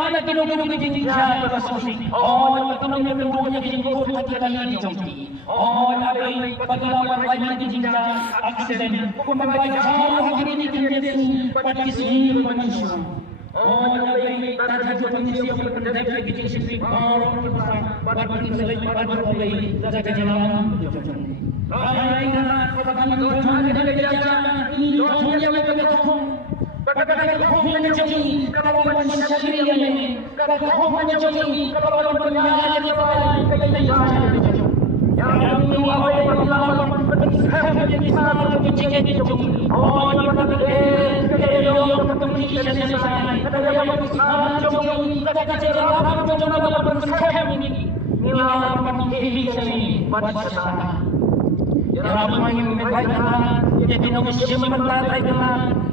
ai là cái nông cái chính gia và số sĩ ôi mà cái nông cái nông cái chính cô thật là đi trong thì ôi là đây bắt đầu là cái chính gia accident cũng mà cái sao hàng ini kejadian pada sini manusia ôi là đây ta thật sự mình siêu cái vấn đề cái chính sĩ orang bắt mình sẽ lấy bắt đầu lấy ra cái jalan ai là các bạn có thể cái jalan ini contohnya cái không kata-kata hanya jadi kalau manusia ini kata hanya jadi kalau penyanyi dia yang dua orang lawan bersahabat di sana berjaya di jom oh yang kata yang ketemu di sana kata yang di sana jom kata jalan jalan bersahabat ini nilai manusia ini pada sana ramai yang baiklah jadi manusia mentalai dengan